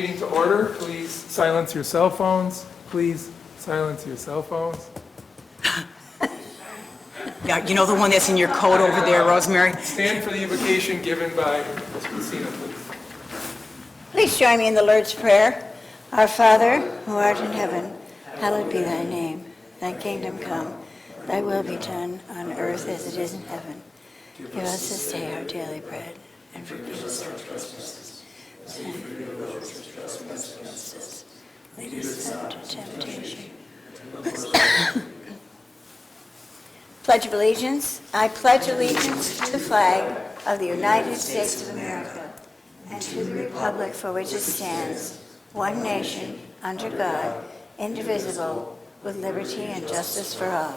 meeting to order. Please silence your cell phones. Please silence your cell phones. Yeah, you know the one that's in your coat over there, Rosemary? Stand for the invocation given by Ms. Pacino, please. Please join me in the Lord's Prayer. Our Father, who art in heaven, hallowed be thy name. Thy kingdom come, thy will be done on earth as it is in heaven. Give us this day our daily bread, and forgive us our trespasses. And forgive us our trespasses against us. Lead us not into temptation. Pledge of Allegiance. I pledge allegiance to the flag of the United States of America and to the republic for which it stands, one nation, under God, indivisible, with liberty and justice for all.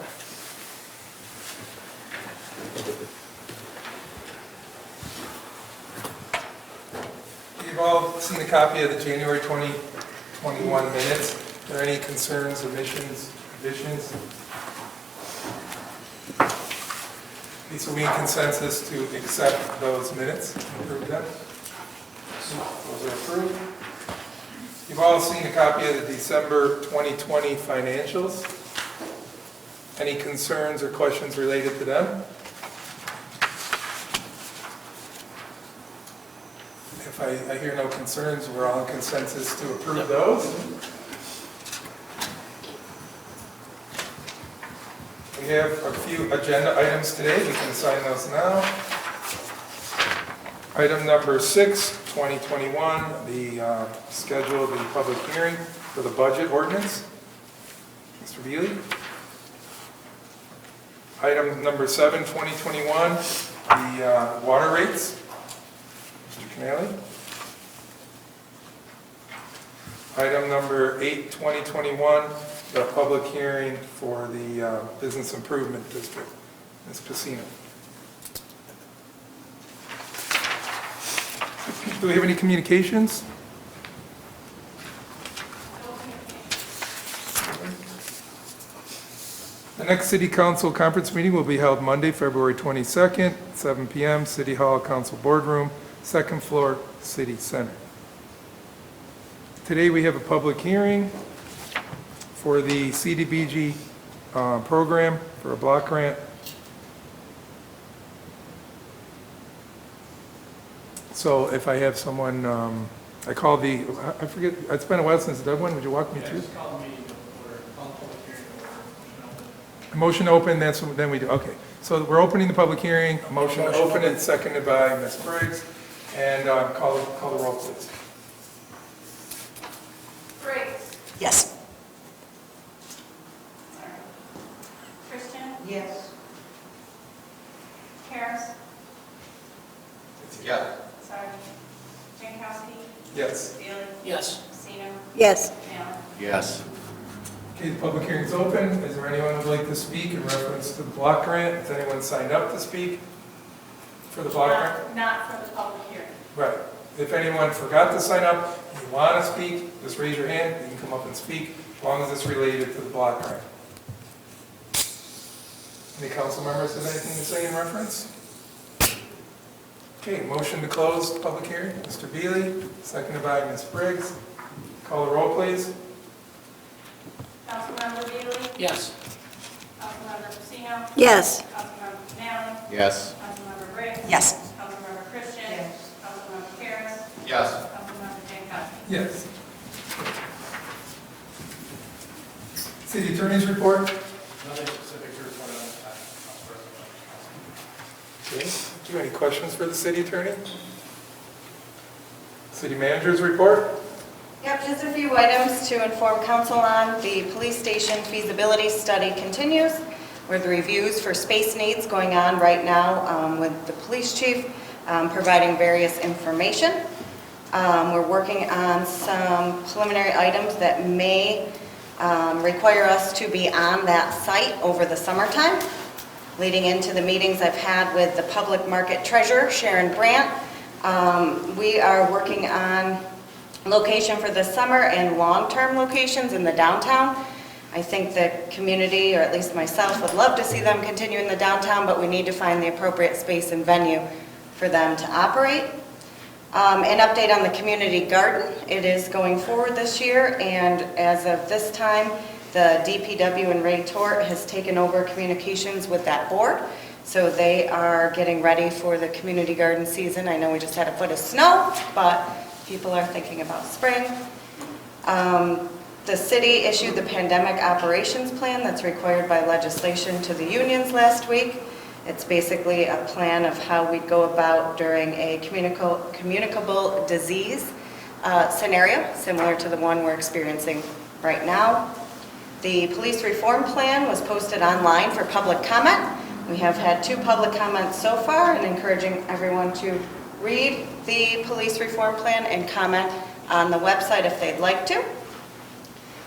You've all seen a copy of the January 2021 minutes. Are there any concerns, omissions, additions? Okay, so we in consensus to accept those minutes and approve them. Those are approved. You've all seen a copy of the December 2020 financials. Any concerns or questions related to them? If I hear no concerns, we're all in consensus to approve those. We have a few agenda items today. We can assign those now. Item number 6, 2021, the schedule of the public hearing for the budget ordinance. Mr. Veely. Item number 7, 2021, the water rates. Mr. Canale. Item number 8, 2021, the public hearing for the Business Improvement District. Ms. Pacino. Do we have any communications? The next City Council conference meeting will be held Monday, February 22nd, 7 p.m., City Hall Council Boardroom, second floor, City Center. Today we have a public hearing for the CDBG program for a block grant. So if I have someone, I forget, it's been a while since Doug went, would you walk me through? Just call the meeting to order, call the public hearing to order, Motion to open, then we do, okay. So we're opening the public hearing, a motion to open it, seconded by Ms. Briggs, and call the roll, please. Briggs. Yes. Christian. Yes. Harris. Yeah. Sorry. Jankowski. Yes. Bailey. Yes. Pacino. Yes. Allen. Yes. Okay, the public hearing's open. Is there anyone who would like to speak in reference to the block grant? Has anyone signed up to speak for the block grant? Not for the public hearing. Right. If anyone forgot to sign up, you want to speak, just raise your hand, you can come up and speak, as long as it's related to the block grant. Any council members have anything to say in reference? Okay, motion to close the public hearing. Mr. Veely, seconded by Ms. Briggs. Call the roll, please. Councilmember Bailey. Yes. Councilmember Pacino. Yes. Councilmember Allen. Yes. Councilmember Briggs. Yes. Councilmember Christian. Yes. Councilmember Harris. Yes. Councilmember Jankowski. Yes. City Attorney's report. Nothing specific to report on that, Council President. Okay. Do you have any questions for the city attorney? City manager's report. Yep, just a few items to inform council on. The police station feasibility study continues with reviews for space needs going on right now with the police chief providing various information. We're working on some preliminary items that may require us to be on that site over the summertime. Leading into the meetings I've had with the public market treasurer, Sharon Brandt, we are working on location for the summer and long-term locations in the downtown. I think the community, or at least myself, would love to see them continue in the downtown, but we need to find the appropriate space and venue for them to operate. An update on the community garden. It is going forward this year, and as of this time, the DPW and Ray Tort has taken over communications with that board. So they are getting ready for the community garden season. I know we just had a foot of snow, but people are thinking about spring. The city issued the pandemic operations plan that's required by legislation to the unions last week. It's basically a plan of how we go about during a communicable disease scenario, similar to the one we're experiencing right now. The police reform plan was posted online for public comment. We have had 2 public comments so far, and encouraging everyone to read the police reform plan and comment on the website if they'd like to.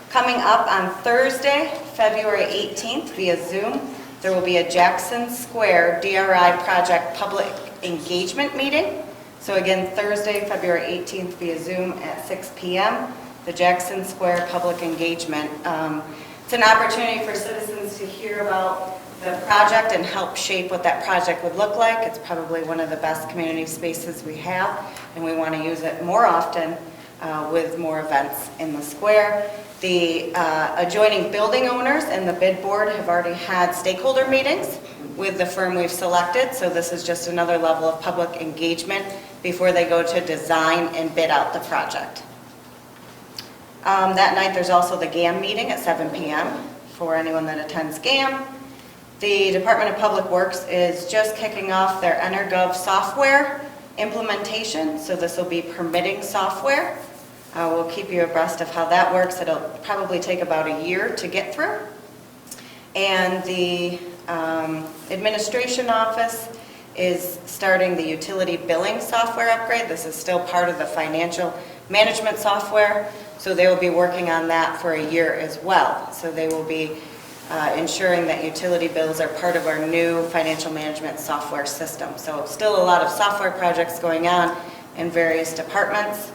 Coming up on Thursday, February 18th via Zoom, there will be a Jackson Square DRI project public engagement meeting. So again, Thursday, February 18th via Zoom at 6 p.m., the Jackson Square public engagement. It's an opportunity for citizens to hear about the project and help shape what that project would look like. It's probably one of the best community spaces we have, and we want to use it more often with more events in the square. The adjoining building owners and the bid board have already had stakeholder meetings with the firm we've selected, so this is just another level of public engagement before they go to design and bid out the project. That night there's also the GAM meeting at 7 p.m. for anyone that attends GAM. The Department of Public Works is just kicking off their EnerGov software implementation, so this will be permitting software. We'll keep you abreast of how that works. It'll probably take about a year to get through. And the administration office is starting the utility billing software upgrade. This is still part of the financial management software, so they will be working on that for a year as well. So they will be ensuring that utility bills are part of our new financial management software system. So still a lot of software projects going on in various departments.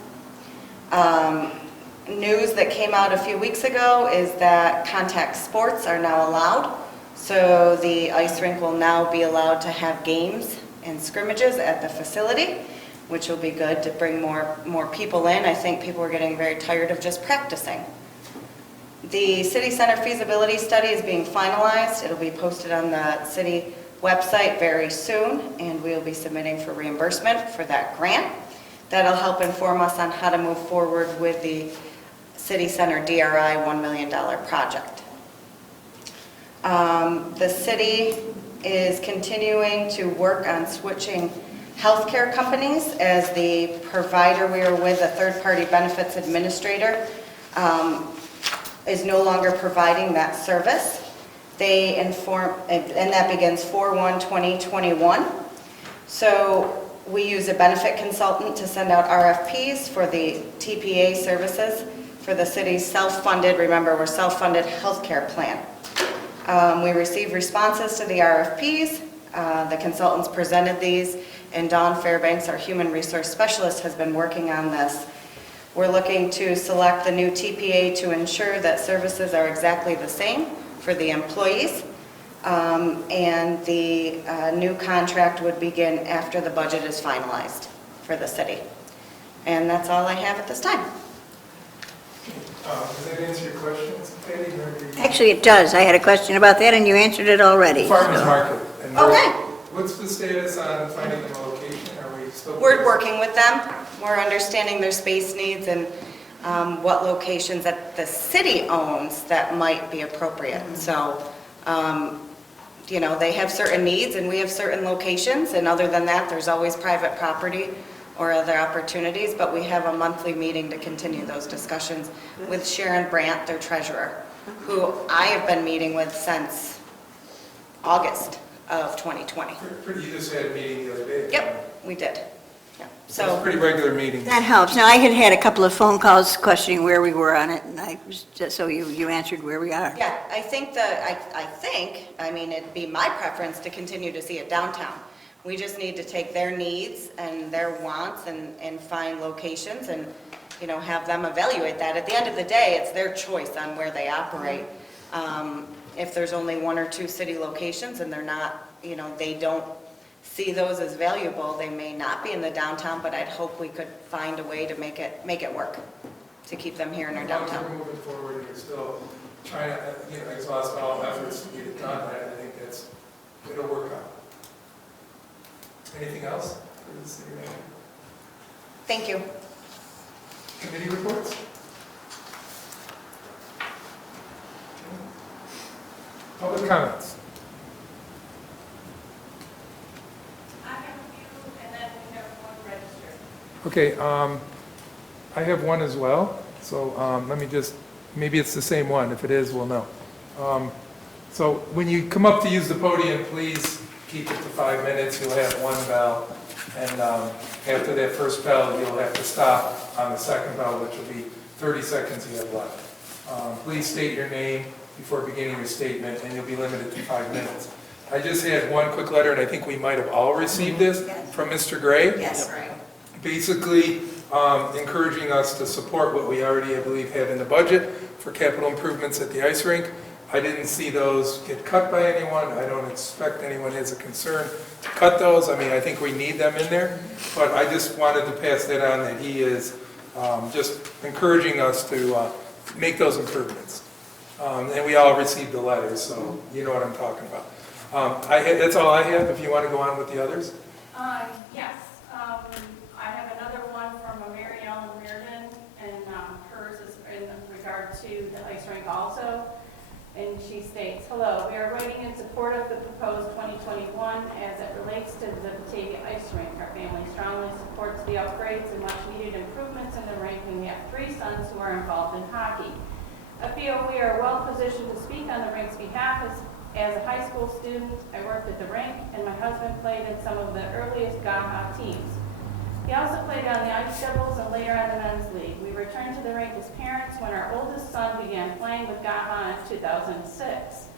News that came out a few weeks ago is that contact sports are now allowed. So the ice rink will now be allowed to have games and scrimmages at the facility, which will be good to bring more people in. I think people are getting very tired of just practicing. The city center feasibility study is being finalized. It'll be posted on the city website very soon, and we'll be submitting for reimbursement for that grant. That'll help inform us on how to move forward with the City Center DRI $1 million project. The city is continuing to work on switching healthcare companies as the provider we are with, a third-party benefits administrator, is no longer providing that service. They inform, and that begins 4/1/2021. So we use a benefit consultant to send out RFPs for the TPA services for the city's self-funded, remember we're self-funded healthcare plan. We received responses to the RFPs. The consultants presented these, and Dawn Fairbanks, our human resource specialist, has been working on this. We're looking to select the new TPA to ensure that services are exactly the same for the employees. And the new contract would begin after the budget is finalized for the city. And that's all I have at this time. Does that answer your questions, Patty? Actually, it does. I had a question about that, and you answered it already. Farmers market. And Okay. What's the status on finding a location? Are we still? We're working with them. We're understanding their space needs and what locations that the city owns that might be appropriate. So, you know, they have certain needs and we have certain locations, and other than that, there's always private property or other opportunities, but we have a monthly meeting to continue those discussions with Sharon Brandt, their treasurer, who I have been meeting with since August of 2020. You just had a meeting the other day. Yep, we did. Yeah. So it's a pretty regular meeting. That helps. Now, I had had a couple of phone calls questioning where we were on it, and I was just, so you answered where we are. Yeah, I mean, it'd be my preference to continue to see it downtown. We just need to take their needs and their wants and find locations and, you know, have them evaluate that. At the end of the day, it's their choice on where they operate. If there's only 1 or 2 city locations and they're not, you know, they don't see those as valuable. They may not be in the downtown, but I'd hope we could find a way to make it work, to keep them here in our As long as downtown. we're moving forward and you're still trying to, exhaust all efforts to get it done, I think it'll work out. Anything else for the city manager? Thank you. Committee reports? Public comments? I have a few, and then we have one registered. Okay, I have one as well, so let me just, maybe it's the same one. If it is, we'll know. So when you come up to use the podium, please keep it to 5 minutes. You'll have one bell, and after that first bell, you'll have to stop on the second bell, which will be 30 seconds you have left. Please state your name before beginning your statement, and you'll be limited to 5 minutes. I just had one quick letter, and I think we might have all received this, from Mr. Gray. Yes. Basically encouraging us to support what we already, I believe, have in the budget for capital improvements at the ice rink. I didn't see those get cut by anyone. I don't expect anyone has a concern to cut those. I mean, I think we need them in there, but I just wanted to pass that on, that he is just encouraging us to make those improvements. And we all received the letters, so you know what I'm talking about. That's all I have. If you want to go on with the others. Yes, I have another one from Mary Ellen Reardon, and hers is in regard to the ice rink also. And she states, hello, we are writing in support of the proposed 2021 as it relates to the Batavia ice rink. Our family strongly supports the upgrades and much needed improvements in the rink, and we have 3 sons who are involved in hockey. I feel we are well positioned to speak on the rink's behalf. As a high school student, I worked at the rink, and my husband played in some of the earliest GAHA teams. He also played on the Ice Devils and later on the men's league. We returned to the rink as parents when our oldest son began playing with GAHA in 2006.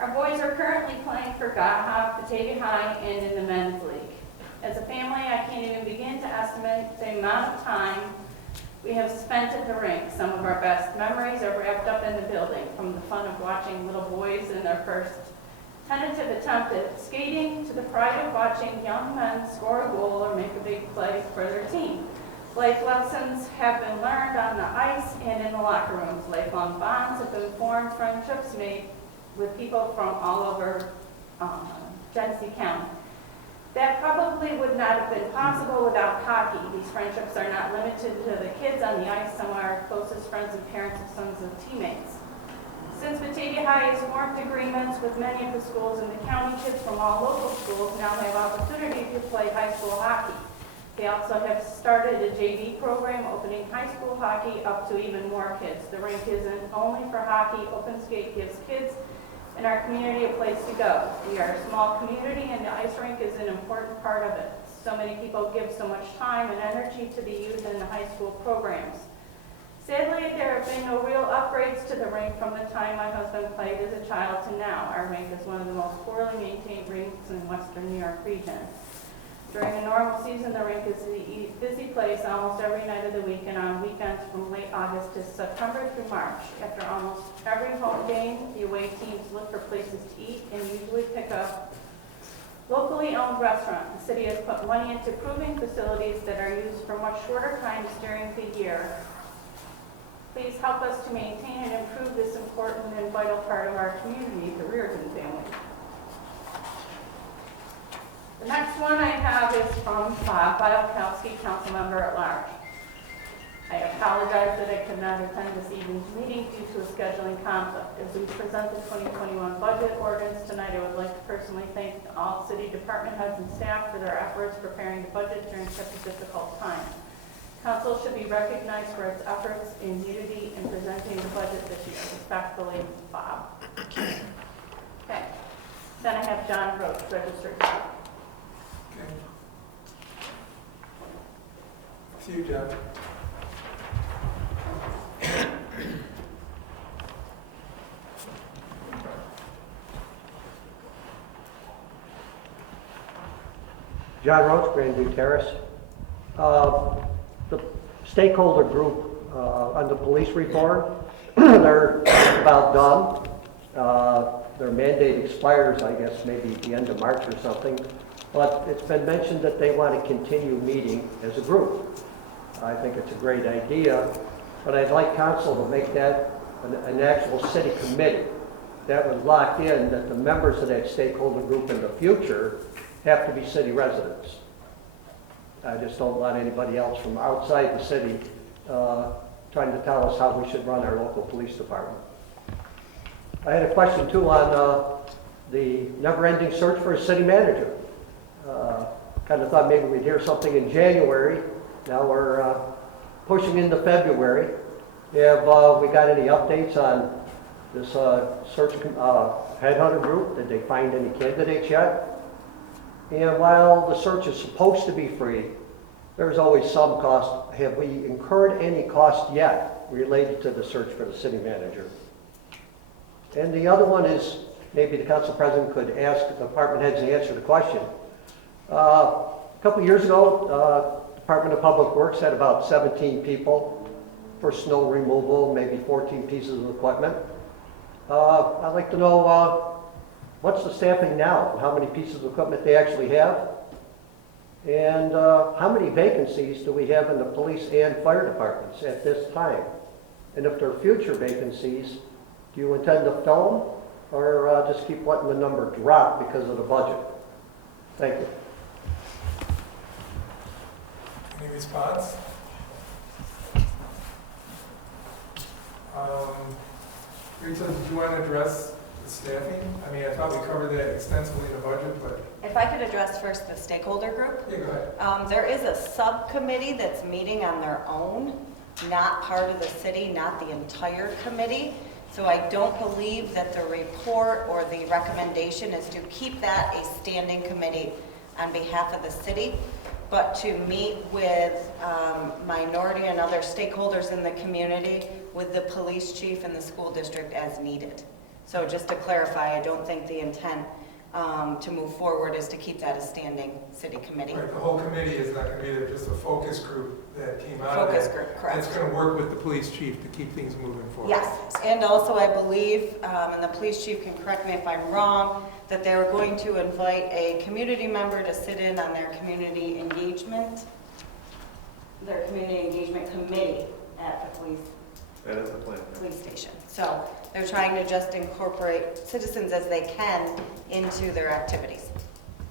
Our boys are currently playing for GAHA, Batavia High, and in the men's league. As a family, I can't even begin to estimate the amount of time we have spent at the rink. Some of our best memories are wrapped up in the building, from the fun of watching little boys in their first tentative attempt at skating to the pride of watching young men score a goal or make a big play for their team. Life lessons have been learned on the ice and in the locker rooms. Lifelong bonds have been formed, friendships made with people from all over Genesee County. That probably would not have been possible without hockey. These friendships are not limited to the kids on the ice. Some of our closest friends and parents of sons of teammates. Since Batavia High has formed agreements with many of the schools in the county, kids from all local schools now have opportunity to play high school hockey. They also have started a JV program opening high school hockey up to even more kids. The rink isn't only for hockey. Open skate gives kids in our community a place to go. We are a small community, and the ice rink is an important part of it. So many people give so much time and energy to the youth and the high school programs. Sadly, there have been no real upgrades to the rink from the time my husband played as a child to now. Our rink is one of the most poorly maintained rinks in Western New York region. During a normal season, the rink is a busy place almost every night of the week, and on weekends from late August to September through March. After almost every home game, the away teams look for places to eat and usually pick up locally owned restaurant. The city has put money into improving facilities that are used for much shorter times during the year. Please help us to maintain and improve this important and vital part of our community, the Reardon family. The next one I have is from Bob Bialkowski, council member at large. I apologize that I could not attend this evening's meeting due to a scheduling conflict. As we present the 2021 budget ordinance tonight, I would like to personally thank all city department heads and staff for their efforts preparing the budget during such a difficult time. Council should be recognized for its efforts in unity in presenting the budget this year. Respectfully, Bob. Okay. Then I have John Roach, registered. Okay. See you, John. John Roach, Grandview Terrace. The stakeholder group on the police reform, they're about done. Their mandate expires, I guess, maybe at the end of March or something. But it's been mentioned that they want to continue meeting as a group. I think it's a great idea, but I'd like council to make that an actual city committee that would lock in that the members of that stakeholder group in the future have to be city residents. I just don't want anybody else from outside the city trying to tell us how we should run our local police department. I had a question too on the never-ending search for a city manager. Kind of thought maybe we'd hear something in January. Now we're pushing into February. Have we got any updates on this search headhunter group? Did they find any candidates yet? And while the search is supposed to be free, there's always some cost. Have we incurred any cost yet related to the search for the city manager? And the other one is, maybe the council president could ask the department heads to answer the question. A couple years ago, Department of Public Works had about 17 people for snow removal, maybe 14 pieces of equipment. I'd like to know what's the staffing now? How many pieces of equipment they actually have? And how many vacancies do we have in the police and fire departments at this time? And if there are future vacancies, do you intend to fill them or just keep letting the number drop because of the budget? Thank you. Any response? Rachel, did you want to address the staffing? I mean, I thought we covered that extensively in the budget, but... If I could address first the stakeholder group. Yeah, go ahead. There is a subcommittee that's meeting on their own, not part of the city, not the entire committee. So I don't believe that the report or the recommendation is to keep that a standing committee on behalf of the city, but to meet with minority and other stakeholders in the community, with the police chief and the school district as needed. So just to clarify, I don't think the intent to move forward is to keep that a standing city committee. Right, the whole committee is not going to be there, just a focus group that came out of that. Focus group, correct. It's going to work with the police chief to keep things moving forward. Yes, and also I believe, and the police chief can correct me if I'm wrong, that they were going to invite a community member to sit in on their community engagement committee at the police. That is the plan. Police station. So they're trying to just incorporate citizens as they can into their activities.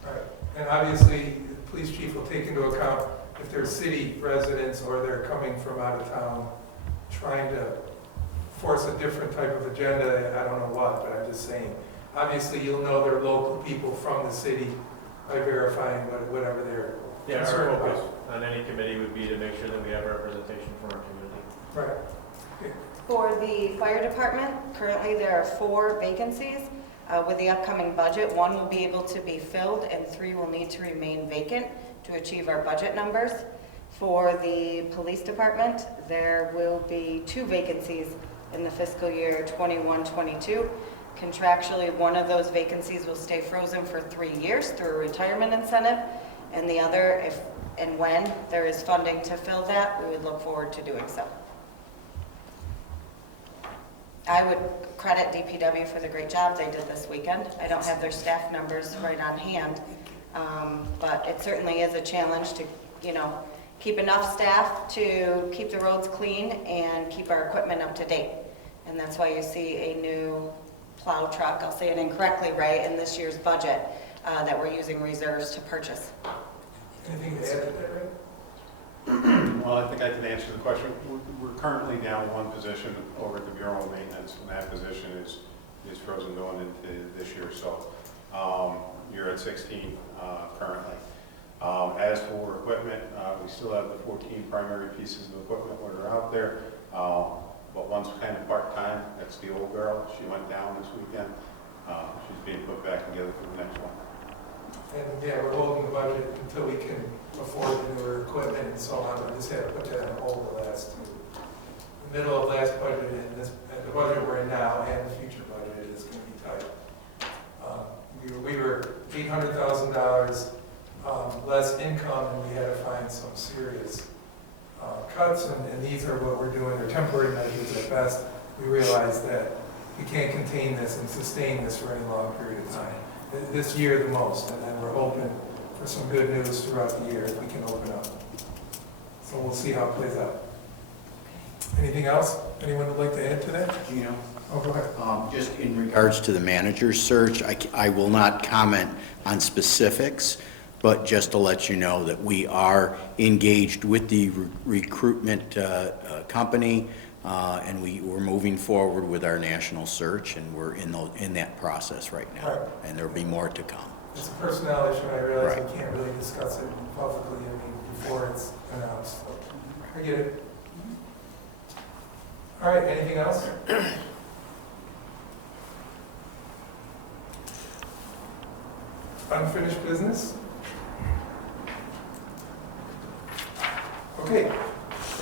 Right, and obviously, the police chief will take into account if they're city residents or they're coming from out of town, trying to force a different type of agenda, I don't know what, but I'm just saying. Obviously, you'll know they're local people from the city by verifying whatever they're Yeah, concerned our focus about. on any committee would be to make sure that we have representation from our community. Right. For the fire department, currently there are 4 vacancies. With the upcoming budget, 1 will be able to be filled and 3 will need to remain vacant to achieve our budget numbers. For the police department, there will be 2 vacancies in the fiscal year 21-22. Contractually, 1 of those vacancies will stay frozen for 3 years through a retirement incentive, and the other, if and when there is funding to fill that, we would look forward to doing so. I would credit DPW for the great job they did this weekend. I don't have their staff numbers right on hand, but it certainly is a challenge to, keep enough staff to keep the roads clean and keep our equipment up to date. And that's why you see a new plow truck, I'll say it incorrectly, right, in this year's budget that we're using reserves to purchase. Anything to add to that, Ray? Well, I think I can answer the question. We're currently down 1 position over at the Bureau of Maintenance, and that position is frozen going into this year. So you're at 16 currently. As for equipment, we still have the 14 primary pieces of equipment that are out there, but one's kind of part-time. That's the old girl. She went down this weekend. She's being put back together for the next one. And yeah, we're holding the budget until we can afford the newer equipment and so on. We just had to put that on hold the middle of last budget and the budget we're in now and the future budget is going to be tight. We were $800,000 less income and we had to find some serious cuts and these are what we're doing. They're temporary measures at best. We realize that we can't contain this and sustain this for any long period of time. This year the most, and then we're hoping for some good news throughout the year if we can open up. So we'll see how it plays out. Anything else anyone would like to add to that? Gino? Oh, go ahead. Just in regards to the manager's search, I will not comment on specifics, but just to let you know that we are engaged with the recruitment company, and we're moving forward with our national search, and we're in that process right now. Right. And there'll be more to come. It's a personnel issue, I realize Right. we can't really discuss it publicly, before it's announced. So I get it. All right, anything else? Unfinished business? Okay,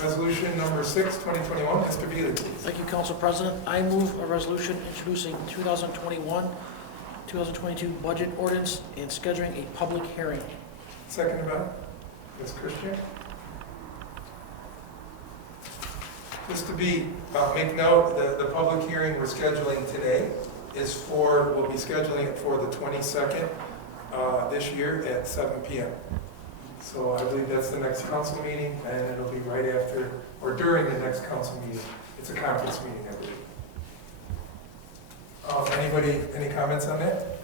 resolution number 6, 2021, Mr. Beely, please. Thank you, Council President. I move a resolution introducing 2021-2022 budget ordinance and scheduling a public hearing. Second by Ms. Christian. Just to make note, the public hearing we're scheduling today we'll be scheduling it for the 22nd this year at 7 p.m. So I believe that's the next council meeting, and it'll be right after, or during the next council meeting. It's a conference meeting, I believe. Any comments on that?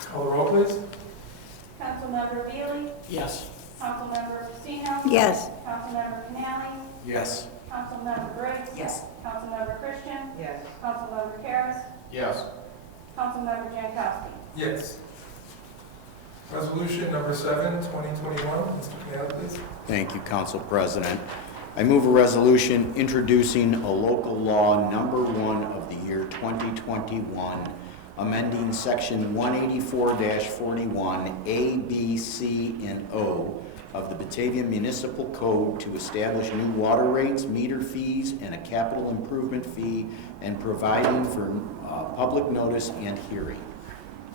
Call the roll, please. Councilmember Veely? Yes. Councilmember Pacino? Yes. Councilmember Canali? Yes. Councilmember Briggs? Yes. Councilmember Christian? Yes. Councilmember Harris? Yes. Councilmember Jankowski? Yes. Resolution number 7, 2021, Mr. Canali, please. Thank you, Council President. I move a resolution introducing a local law number 1 of the year 2021, amending section 184-41 A, B, C, and O of the Batavia Municipal Code to establish new water rates, meter fees, and a capital improvement fee, and providing for public notice and hearing.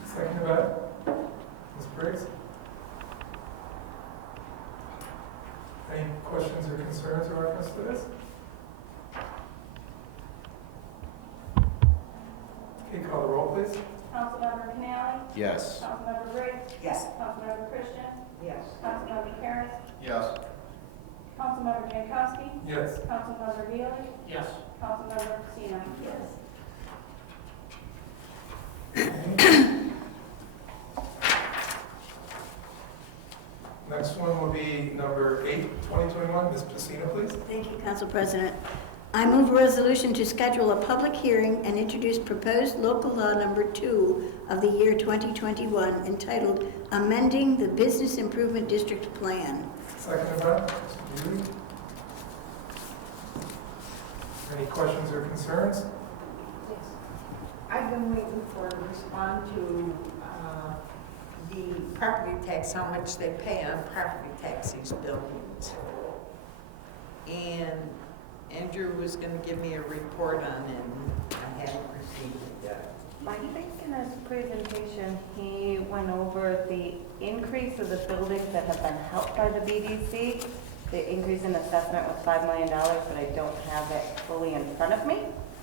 Second by Ms. Briggs. Any questions or concerns in reference to this? Okay, call the roll, please. Councilmember Canali? Yes. Councilmember Briggs? Yes. Councilmember Christian? Yes. Councilmember Harris? Yes. Councilmember Jankowski? Yes. Councilmember Veely? Yes. Councilmember Pacino? Yes. Next one will be number 8, 2021. Ms. Pacino, please. Thank you, Council President. I move a resolution to schedule a public hearing and introduce proposed local law number 2 of the year 2021 entitled Amending the Business Improvement District Plan. Second by Mr. Beely. Any questions or concerns? I've been waiting for to respond to the property tax, how much they pay on property tax, these buildings. And Andrew was going to give me a report on it, and I hadn't received it yet. I think in his presentation, he went over the increase of the buildings that have been helped by the BDC. The increase in assessment was $5 million, but I don't have it fully in front of me.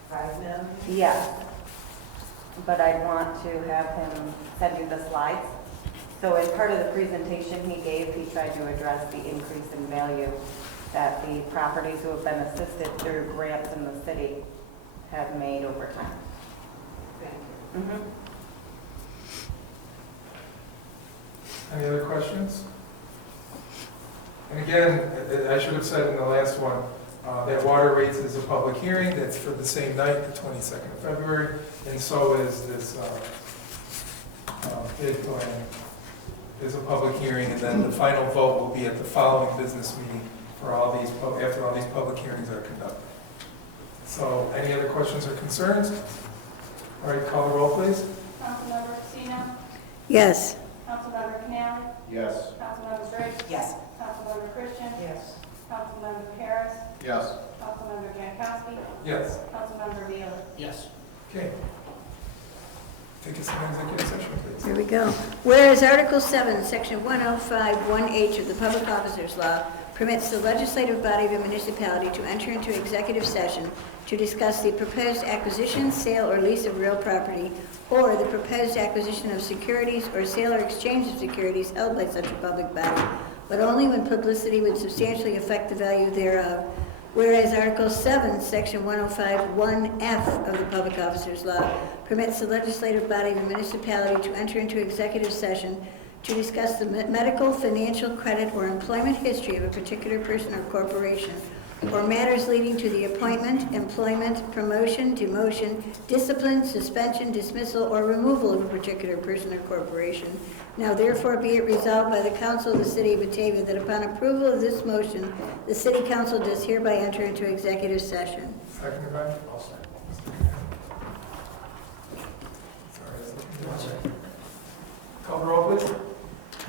5 million? Yes. But I want to have him send you the slides. So in part of the presentation he gave, he tried to address the increase in value that the properties who have been assisted through grants in the city have made over time. Thank you. Any other questions? And again, I should have said in the last one, that water rates is a public hearing. That's for the same night, the 22nd of February, and so is this bid plan is a public hearing, and then the final vote will be at the following business meeting for all these, after all these public hearings are conducted. So, any other questions or concerns? All right, call the roll, please. Councilmember Pacino? Yes. Councilmember Canali? Yes. Councilmember Briggs? Yes. Councilmember Christian? Yes. Councilmember Harris? Yes. Councilmember Jankowski? Yes. Councilmember Veely? Yes. Okay. Take us into executive session, please. Here we go. Whereas Article 7, Section 105, 1H of the Public Officers Law permits the legislative body of a municipality to enter into executive session to discuss the proposed acquisition, sale, or lease of real property, or the proposed acquisition of securities or sale or exchange of securities held by such a public body, but only when publicity would substantially affect the value thereof. Whereas Article 7, Section 105(1)(f) of the Public Officers Law permits the legislative body of a municipality to enter into executive session to discuss the medical, financial, credit, or employment history of a particular person or corporation, or matters leading to the appointment, employment, promotion, demotion, discipline, suspension, dismissal, or removal of a particular person or corporation. Now therefore be it resolved by the Council of the City of Batavia that upon approval of this motion, the City Council does hereby enter into executive session. Seconded by? Sorry. Call the roll, please.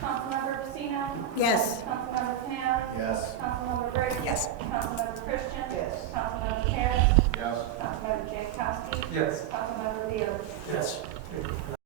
Councilmember Pacino? Yes. Councilmember Pam? Yes. Councilmember Brady? Yes. Councilmember Christian? Yes. Councilmember Terrence? Yes. Councilmember Jankowski? Yes.